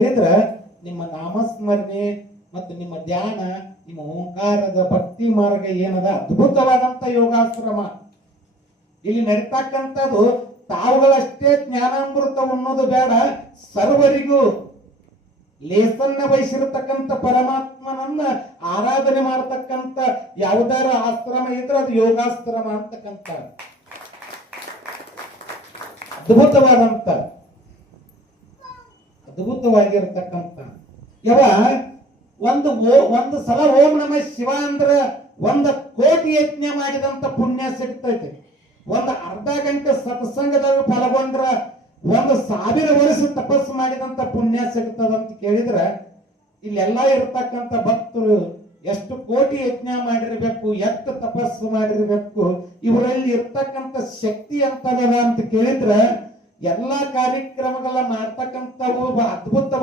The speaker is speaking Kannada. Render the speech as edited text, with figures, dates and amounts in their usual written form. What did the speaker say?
ಹೇಳಿದ್ರ ನಿಮ್ಮ ನಾಮಸ್ಮರಣೆ ಮತ್ತು ನಿಮ್ಮ ಧ್ಯಾನ, ನಿಮ್ಮ ಓಂಕಾರದ ಭಕ್ತಿ ಮಾರ್ಗ ಏನದ ಅದ್ಭುತವಾದಂತ ಯೋಗಾಶ್ರಮ. ಇಲ್ಲಿ ನಡೀತಕ್ಕಂಥದ್ದು ತಾವುಗಳಷ್ಟೇ ಜ್ಞಾನಾಮೃತ ಉಣ್ಣೋದು ಬೇಡ, ಸರ್ವರಿಗೂ ಲೇಸನ್ನ ವಹಿಸಿರತಕ್ಕಂಥ ಪರಮಾತ್ಮನನ್ನ ಆರಾಧನೆ ಮಾಡತಕ್ಕಂಥ ಯಾವುದಾರ ಆಶ್ರಮ ಇದ್ರೆ ಅದು ಯೋಗಾಶ್ರಮ ಅಂತಕ್ಕಂಥ ಅದ್ಭುತವಾಗಿರ್ತಕ್ಕಂಥ ಒಂದು ಸಲ ಓಂ ನಮ ಶಿವ ಅಂದ್ರ 1,000,000 ಯಜ್ಞ ಮಾಡಿದಂತ ಪುಣ್ಯ ಸಿಗ್ತೈತೆ. ಒಂದು ಅರ್ಧ ಗಂಟೆ ಸತ್ಸಂಗದಾಗ ಫಲಗೊಂಡ್ರ 1,000 ವರ್ಷ ತಪಸ್ಸು ಮಾಡಿದಂತ ಪುಣ್ಯ ಸಿಗ್ತದಂತ ಕೇಳಿದ್ರ ಇಲ್ಲೆಲ್ಲ ಇರ್ತಕ್ಕಂಥ ಭಕ್ತರು ಎಷ್ಟು ಕೋಟಿ ಯಜ್ಞ ಮಾಡಿರ್ಬೇಕು, ಎಷ್ಟು ತಪಸ್ಸು ಮಾಡಿರ್ಬೇಕು, ಇವರಲ್ಲಿ ಇರ್ತಕ್ಕಂಥ ಶಕ್ತಿ ಅಂತದ ಅಂತ ಕೇಳಿದ್ರ ಎಲ್ಲಾ ಕಾರ್ಯಕ್ರಮಗಳ ಮಾಡ್ತಕ್ಕಂಥವು ಅದ್ಭುತವಾದ